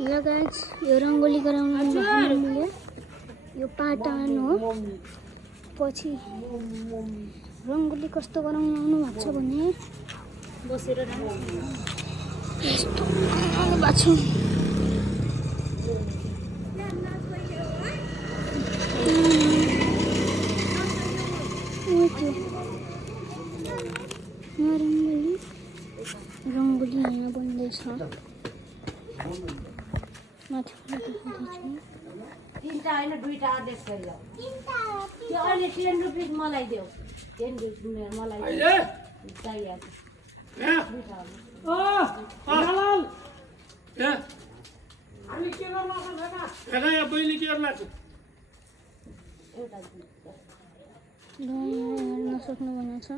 ल गाइस यो रङ्गोली गराउन हामीले यो पाटन हो पछि रङ्गोली कस्तो गराउन आउनु भएको छ भने बसेर यस्तो आउनु भएको छ रङ्गोली यहाँ बन्दैछ तीनटा हैन दुईटा आदेश गरियो त्यो अहिले 10 रुपैयाँ मलाई देऊ 10 रुपैयाँ मलाई चाहिएको ओ लाल ए हामी के गर्न सक्छ हेगा या बहिनी के गर्न लाग्छ एउटा नसक्नु भनेको छ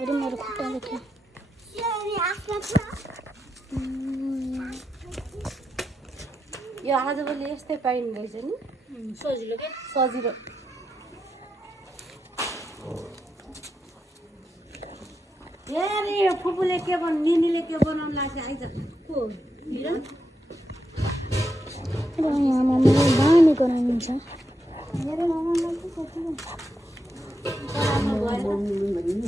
अरे मेरो खुट्टा देख्यो यो आजभोलि यस्तै पाइनु रहेछ नि सजिलो के सजिलो यारे यो फुपूले के निनीले के बनाउन लाग्छ आइज को र यहाँ मम्मीले दामी गराइन्छ मेरो मामालाई के सजिलो गराउनु भएन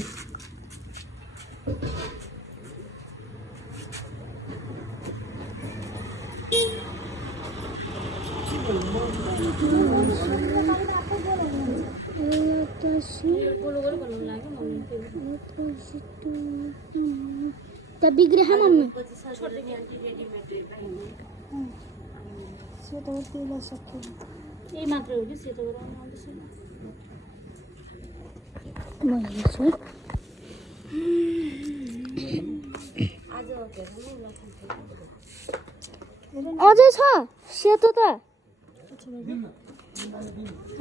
त बिग्रे है मम्मी सेतो पिला सक्यो यही मात्र हो कि सेतो गराउन आउँदैछ मैले छु अझै छ सेतो त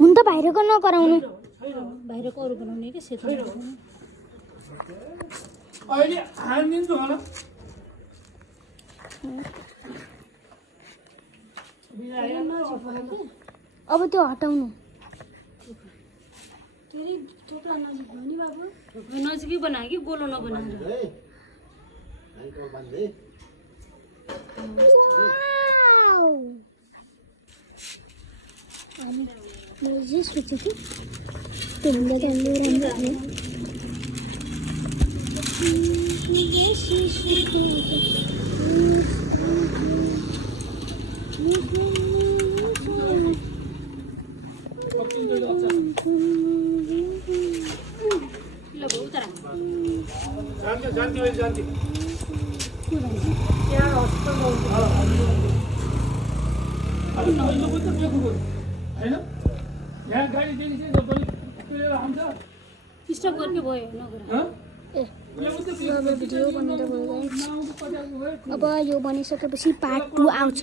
हुन त बाहिरको नगराउनु बाहिरको अरू बनाउने कि सेतो अहिले हानिदिन्छु होला अब त्यो हटाउनु नजिकै बनायो कि गोलो नबनाएर मैले जे सोचेको त्यो भन्दा त राम्रो राम्रो जान्थ्यो यहाँ गाडी देखिन्छ स्टप गर्ने भयो नगर ए भिडियो बनेर गयो अब यो बनिसकेपछि पार्ट 2 आउँछ